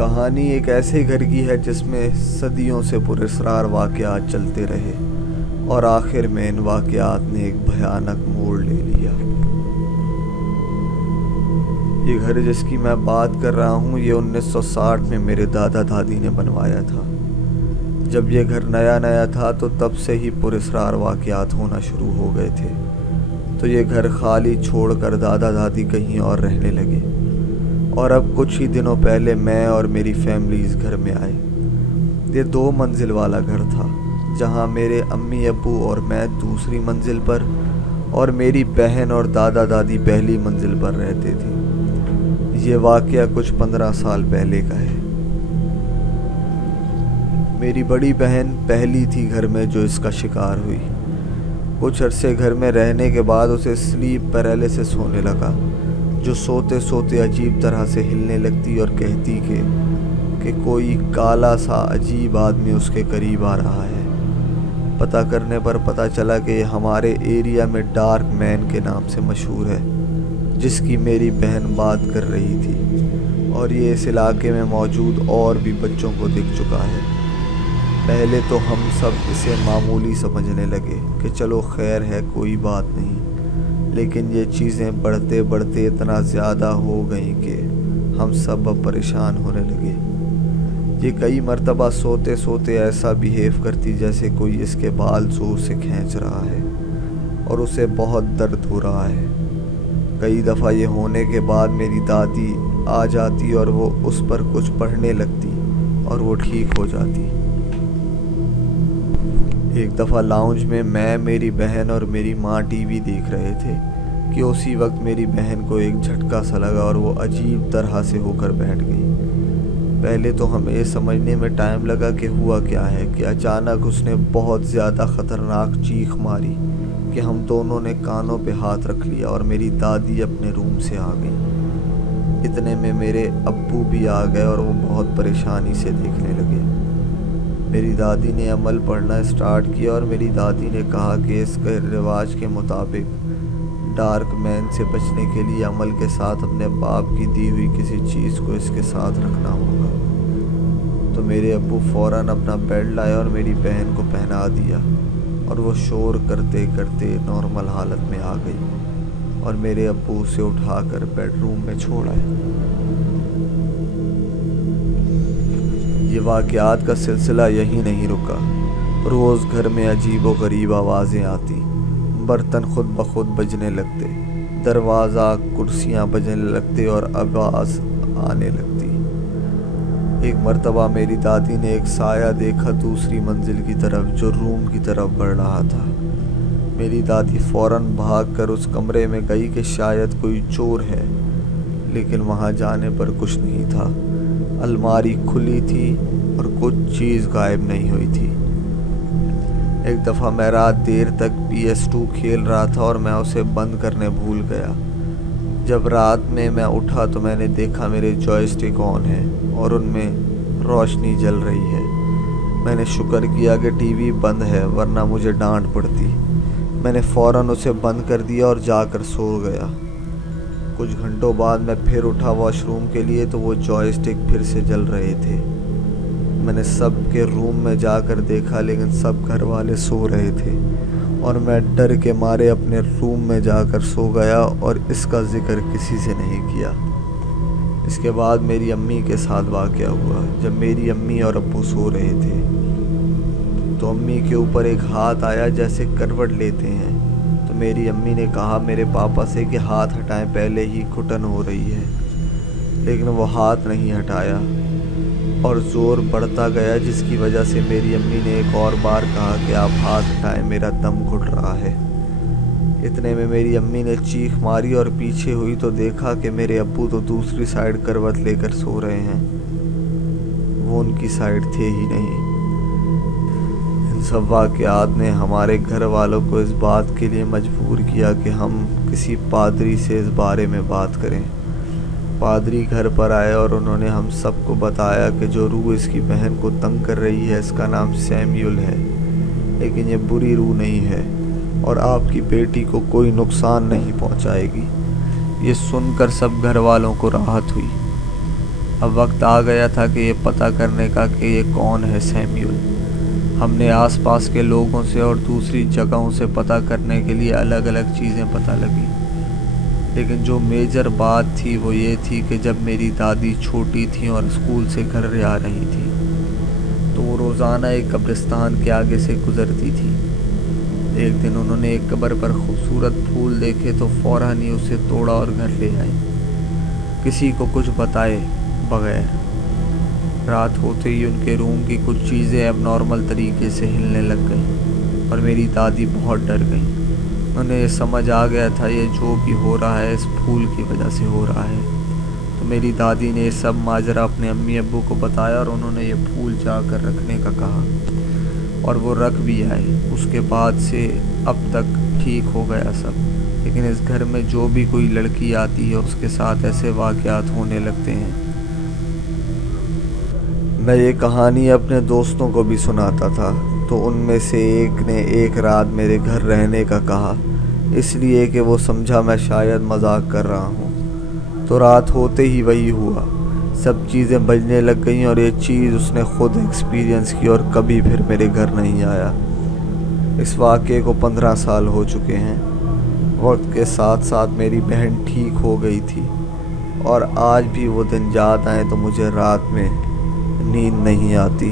کہانی ایک ایسے گھر کی ہے جس میں صدیوں سے پراسرار واقعات چلتے رہے اور آخر میں ان واقعات نے ایک بھیانک موڑ لے لیا۔ یہ گھر جس کی میں بات کر رہا ہوں یہ 1960 میں میرے دادا دادی نے بنوایا تھا۔ جب یہ گھر نیا نیا تھا تو تب سے ہی پراسرار واقعات ہونا شروع ہو گئے تھے، تو یہ گھر خالی چھوڑ کر دادا دادی کہیں اور رہنے لگے، اور اب کچھ ہی دنوں پہلے میں اور میری فیملی اس گھر میں آئے۔ یہ 2 منزل والا گھر تھا، جہاں میرے امی ابو اور میں دوسری منزل پر اور میری بہن اور دادا دادی پہلی منزل پر رہتے تھے۔ یہ واقعہ کچھ 15 سال پہلے کا ہے۔ میری بڑی بہن پہلی تھی گھر میں جو اس کا شکار ہوئی۔ کچھ عرصے گھر میں رہنے کے بعد اسے سلیپ پیرالائسس ہونے لگا، جو سوتے سوتے عجیب طرح سے ہلنے لگتی اور کہتی کہ کوئی کالا سا عجیب آدمی اس کے قریب آ رہا ہے۔ پتہ کرنے پر پتہ چلا کہ یہ ہمارے ایریا میں ڈارک مین کے نام سے مشہور ہے، جس کی میری بہن بات کر رہی تھی، اور یہ اس علاقے میں موجود اور بھی بچوں کو دکھ چکا ہے۔ پہلے تو ہم سب اسے معمولی سمجھنے لگے کہ چلو خیر ہے، کوئی بات نہیں، لیکن یہ چیزیں بڑھتے بڑھتے اتنا زیادہ ہو گئیں کہ ہم سب اب پریشان ہونے لگے۔ یہ کئی مرتبہ سوتے سوتے ایسا بیہیو کرتی جیسے کوئی اس کے بال زور سے کھینچ رہا ہے اور اسے بہت درد ہو رہا ہے۔ کئی دفعہ یہ ہونے کے بعد میری دادی آ جاتی اور وہ اس پر کچھ پڑھنے لگتی اور وہ ٹھیک ہو جاتی۔ ایک دفعہ لاؤنج میں میں، میری بہن اور میری ماں ٹی وی دیکھ رہے تھے کہ اسی وقت میری بہن کو ایک جھٹکا سا لگا اور وہ عجیب طرح سے ہو کر بیٹھ گئی۔ پہلے تو ہمیں یہ سمجھنے میں ٹائم لگا کہ ہوا کیا ہے کہ اچانک اس نے بہت زیادہ خطرناک چیخ ماری کہ ہم دونوں نے کانوں پہ ہاتھ رکھ لیا اور میری دادی اپنے روم سے آ گئی۔ اتنے میں میرے ابو بھی آ گئے اور وہ بہت پریشانی سے دیکھنے لگے۔ میری دادی نے عمل پڑھنا اسٹارٹ کیا اور میری دادی نے کہا کہ اس کے رواج کے مطابق ڈارک مین سے بچنے کے لیے عمل کے ساتھ اپنے باپ کی دی ہوئی کسی چیز کو اس کے ساتھ رکھنا ہوگا۔ تو میرے ابو فوراً اپنا بیڈ لائے اور میری بہن کو پہنا دیا، اور وہ شور کرتے کرتے نارمل حالت میں آ گئی، اور میرے ابو اسے اٹھا کر بیڈ روم میں چھوڑ آئے۔ یہ واقعات کا سلسلہ یہیں نہیں رکا۔ روز گھر میں عجیب و غریب آوازیں آتی، برتن خود بخود بجنے لگتے، دروازہ کرسیاں بجنے لگتے اور آواز آنے لگتی۔ ایک مرتبہ میری دادی نے ایک سایہ دیکھا دوسری منزل کی طرف جو روم کی طرف بڑھ رہا تھا۔ میری دادی فوراً بھاگ کر اس کمرے میں گئی کہ شاید کوئی چور ہے، لیکن وہاں جانے پر کچھ نہیں تھا۔ الماری کھلی تھی اور کچھ چیز غائب نہیں ہوئی تھی۔ ایک دفعہ میں رات دیر تک PS2 کھیل رہا تھا اور میں اسے بند کرنے بھول گیا۔ جب رات میں اٹھا تو میں نے دیکھا میرے جوائے اسٹک آن ہے اور ان میں روشنی جل رہی ہے۔ میں نے شکر کیا کہ ٹی وی بند ہے، ورنہ مجھے ڈانٹ پڑتی۔ میں نے فوراً اسے بند کر دیا اور جا کر سو گیا۔ کچھ گھنٹوں بعد میں پھر اٹھا واش روم کے لیے تو وہ جوائے اسٹک پھر سے جل رہے تھے۔ میں نے سب کے روم میں جا کر دیکھا، لیکن سب گھر والے سو رہے تھے، اور میں ڈر کے مارے اپنے روم میں جا کر سو گیا اور اس کا ذکر کسی سے نہیں کیا۔ اس کے بعد میری امی کے ساتھ واقعہ ہوا۔ جب میری امی اور ابو سو رہے تھے تو امی کے اوپر ایک ہاتھ آیا جیسے کروٹ لیتے ہیں، تو میری امی نے کہا میرے پاپا سے کہ ہاتھ ہٹائیں، پہلے ہی گھٹن ہو رہی ہے، لیکن وہ ہاتھ نہیں ہٹایا اور زور بڑھتا گیا، جس کی وجہ سے میری امی نے ایک اور بار کہا کہ آپ ہاتھ ہٹائیں، میرا دم گھٹ رہا ہے۔ اتنے میں میری امی نے چیخ ماری اور پیچھے ہوئی تو دیکھا کہ میرے ابو تو دوسری سائیڈ کروٹ لے کر سو رہے ہیں، وہ ان کی سائیڈ تھے ہی نہیں۔ ان سب واقعات نے ہمارے گھر والوں کو اس بات کے لیے مجبور کیا کہ ہم کسی پادری سے اس بارے میں بات کریں۔ پادری گھر پر آئے اور انہوں نے ہم سب کو بتایا کہ جو روح اس کی بہن کو تنگ کر رہی ہے اس کا نام سیمیول ہے، لیکن یہ بری روح نہیں ہے اور آپ کی بیٹی کو کوئی نقصان نہیں پہنچائے گی۔ یہ سن کر سب گھر والوں کو راحت ہوئی۔ اب وقت آ گیا تھا کہ یہ پتہ کرنے کا کہ یہ کون ہے سیمیول۔ ہم نے آس پاس کے لوگوں سے اور دوسری جگہوں سے پتہ کرنے کے لیے الگ الگ چیزیں پتہ لگیں، لیکن جو میجر بات تھی وہ یہ تھی کہ جب میری دادی چھوٹی تھیں اور اسکول سے گھر آ رہی تھی تو وہ روزانہ ایک قبرستان کے آگے سے گزرتی تھی۔ ایک دن انہوں نے ایک قبر پر خوبصورت پھول دیکھے تو فوراً ہی اسے توڑا اور گھر لے آئے، کسی کو کچھ بتائے بغیر۔ رات ہوتے ہی ان کے روم کی کچھ چیزیں اب نارمل طریقے سے ہلنے لگ گئیں اور میری دادی بہت ڈر گئیں۔ انہیں یہ سمجھ آ گیا تھا یہ جو بھی ہو رہا ہے اس پھول کی وجہ سے ہو رہا ہے۔ تو میری دادی نے یہ سب ماجرا اپنے امی ابو کو بتایا اور انہوں نے یہ پھول جا کر رکھنے کا کہا، اور وہ رکھ بھی آئے۔ اس کے بعد سے اب تک ٹھیک ہو گیا سب، لیکن اس گھر میں جو بھی کوئی لڑکی آتی ہے اس کے ساتھ ایسے واقعات ہونے لگتے ہیں۔ میں یہ کہانی اپنے دوستوں کو بھی سناتا تھا تو ان میں سے ایک نے ایک رات میرے گھر رہنے کا کہا، اس لیے کہ وہ سمجھا میں شاید مذاق کر رہا ہوں۔ تو رات ہوتے ہی وہی ہوا، سب چیزیں بجنے لگ گئیں اور یہ چیز اس نے خود ایکسپیرینس کی اور کبھی پھر میرے گھر نہیں آیا۔ اس واقعے کو 15 سال ہو چکے ہیں۔ وقت کے ساتھ ساتھ میری بہن ٹھیک ہو گئی تھی، اور آج بھی وہ دن یاد آئیں تو مجھے رات میں نیند نہیں آتی۔